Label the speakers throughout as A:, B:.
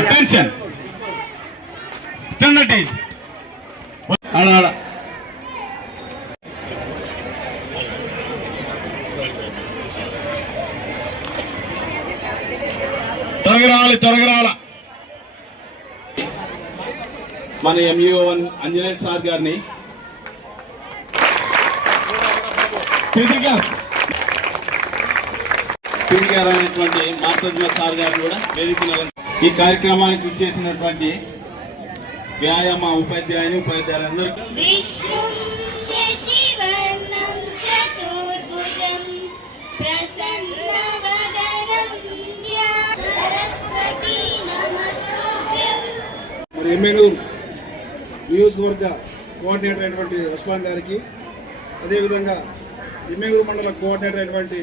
A: attention స్టెనటీస్ ఆడ ఆడ తొరగరాలి తొరగరాల మన ఎంఈఓ అంజనేయ సార్ గారిని క్లాస్ అనేటువంటి మార్తజ్మ సార్ గారిని కూడా వేదిక ఈ కార్యక్రమానికి ఇచ్చేసినటువంటి వ్యాయామ ఉపాధ్యాయుని ఉపాధ్యాయులందరూ మరి ఎమ్మెనూరు నియోజకవర్గ కోఆర్డినేటర్ అయినటువంటి అస్లాం గారికి అదేవిధంగా ఎమ్మెనూరు మండల కోఆర్డినేటర్ అయినటువంటి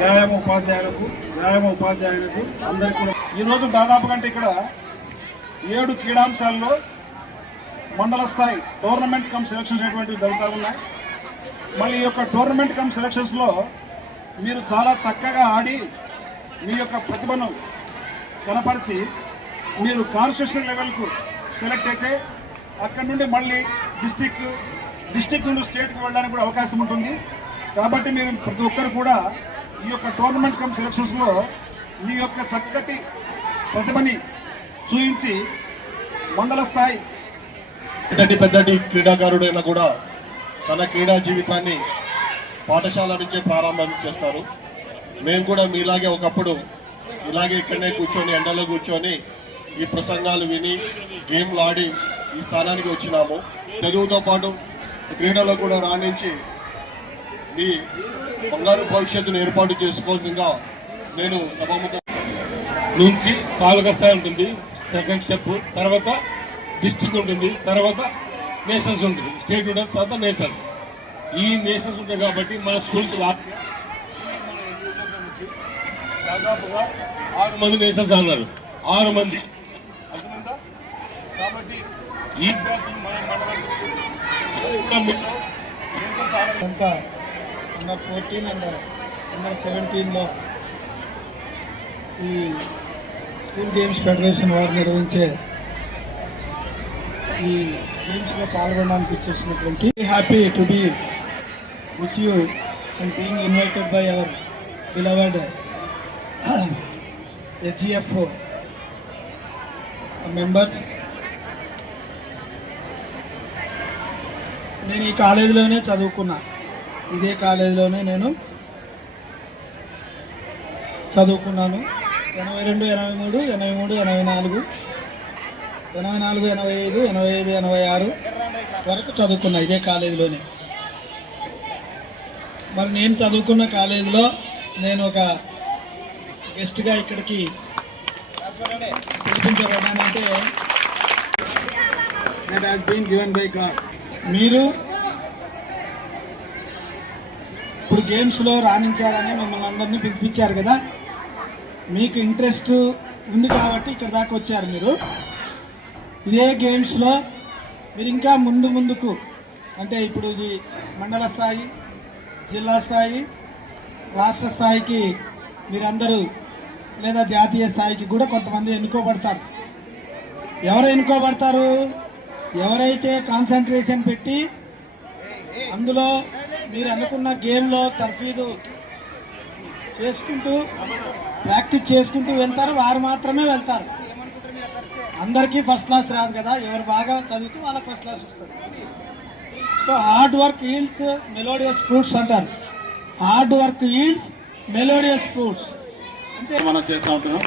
A: వ్యాయామ ఉపాధ్యాయులకు వ్యాయామ ఉపాధ్యాయులకు అందరికీ ఈరోజు దాదాపు కంటే ఇక్కడ ఏడు క్రీడాంశాల్లో మండల స్థాయి టోర్నమెంట్ కమ్ సెలెక్షన్స్ అనేటువంటివి జరుగుతూ ఉన్నాయి మళ్ళీ ఈ యొక్క టోర్నమెంట్ కమ్ సెలక్షన్స్లో మీరు చాలా చక్కగా ఆడి మీ యొక్క ప్రతిభను కనపరిచి మీరు కాన్స్టిట్యూషన్ లెవెల్కు సెలెక్ట్ అయితే అక్కడ నుండి మళ్ళీ డిస్టిక్ డిస్టిక్ నుండి స్టేట్కి వెళ్ళడానికి కూడా అవకాశం ఉంటుంది కాబట్టి మీరు ప్రతి ఒక్కరు కూడా ఈ యొక్క టోర్నమెంట్ కమ్ సెలక్షన్స్లో మీ యొక్క చక్కటి ప్రతిభని చూపించి మండల స్థాయి పెద్దటి పెద్దటి క్రీడాకారుడైనా కూడా తన క్రీడా జీవితాన్ని పాఠశాల నుంచే ప్రారంభం చేస్తారు మేము కూడా మీలాగే ఒకప్పుడు ఇలాగే ఇక్కడనే కూర్చొని ఎండలో కూర్చొని ఈ ప్రసంగాలు విని గేమ్లు ఆడి ఈ స్థానానికి వచ్చినాము చదువుతో పాటు క్రీడలో కూడా రాణించి మీ బంగారు భవిష్యత్తును ఏర్పాటు చేసుకోవాల్సిందిగా నేను సభాముఖ నుంచి తాలూకా స్థాయి ఉంటుంది సెకండ్ స్టెప్ తర్వాత డిస్టిక్ ఉంటుంది తర్వాత నేషన్స్ ఉంటుంది స్టేట్ ఉంటుంది తర్వాత నేషన్స్ ఈ నేషన్స్ ఉంటాయి కాబట్టి మన స్కూల్స్ దాదాపుగా ఆరు మంది నేషన్స్ అన్నారు ఆరు మంది కాబట్టి ఈ
B: ఫోర్టీన్ అండ్ అండర్ సెవెంటీన్లో ఈ స్కూల్ గేమ్స్ ఫెడరేషన్ వారు నిర్వహించే ఈ గేమ్స్లో పాల్గొనడానికి వచ్చేసినటువంటి happy to be with you and being invited by our beloved SGF members నేను ఈ కాలేజీలోనే చదువుకున్నా ఇదే కాలేజీలోనే నేను చదువుకున్నాను ఎనభై రెండు ఎనభై మూడు ఎనభై మూడు ఎనభై నాలుగు ఎనభై నాలుగు ఎనభై ఐదు ఎనభై ఐదు ఎనభై ఆరు వరకు చదువుకున్నా ఇదే కాలేజీలోనే మరి నేను చదువుకున్న కాలేజీలో నేను ఒక గెస్ట్గా ఇక్కడికి పిలిపించబడ్డానంటే బీన్ బై మీరు ఇప్పుడు గేమ్స్లో రాణించారని మమ్మల్ని అందరినీ పిలిపించారు కదా మీకు ఇంట్రెస్ట్ ఉంది కాబట్టి ఇక్కడ దాకా వచ్చారు మీరు ఇదే గేమ్స్లో మీరు ఇంకా ముందు ముందుకు అంటే ఇప్పుడు ఇది మండల స్థాయి జిల్లా స్థాయి రాష్ట్ర స్థాయికి మీరందరూ లేదా జాతీయ స్థాయికి కూడా కొంతమంది ఎన్నుకోబడతారు ఎవరు ఎన్నుకోబడతారు ఎవరైతే కాన్సన్ట్రేషన్ పెట్టి అందులో మీరు అనుకున్న గేమ్లో తర్ఫీదు చేసుకుంటూ ప్రాక్టీస్ చేసుకుంటూ వెళ్తారు వారు మాత్రమే వెళ్తారు అందరికీ ఫస్ట్ క్లాస్ రాదు కదా ఎవరు బాగా చదివితే వాళ్ళకి ఫస్ట్ క్లాస్ వస్తారు so hard work yields melodious fruits అంటారు hard work yields melodious fruits
A: అంటే మనం చేస్తూ ఉంటున్నాం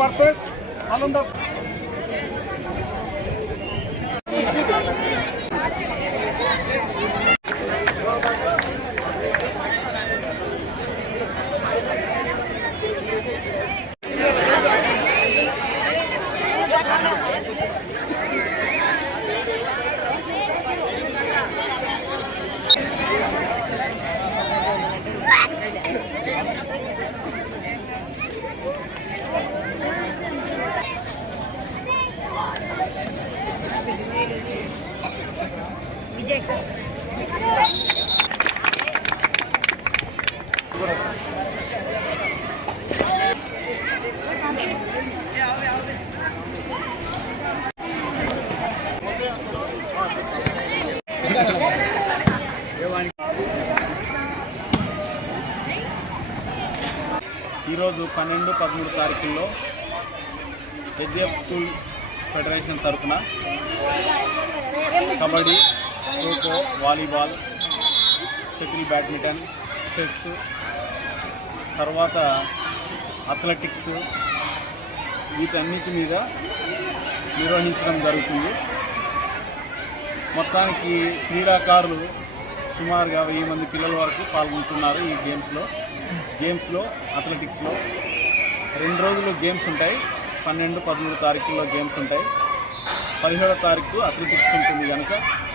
A: ভার্সেস আলমদাস ఈరోజు పన్నెండు పదమూడు తారీఖుల్లో హెచ్ఎఫ్ స్కూల్ ఫెడరేషన్ తరఫున kabaddi kho kho volleyball shuttle badminton chess తర్వాత అథ్లెటిక్స్ వీటన్నిటి మీద నిర్వహించడం జరుగుతుంది మొత్తానికి క్రీడాకారులు సుమారుగా వెయ్యి మంది పిల్లల వరకు పాల్గొంటున్నారు ఈ గేమ్స్లో గేమ్స్లో అథ్లెటిక్స్లో రెండు రోజులు గేమ్స్ ఉంటాయి పన్నెండు పదమూడు తారీఖుల్లో గేమ్స్ ఉంటాయి పదిహేడో తారీఖు అథ్లెటిక్స్ ఉంటుంది కనుక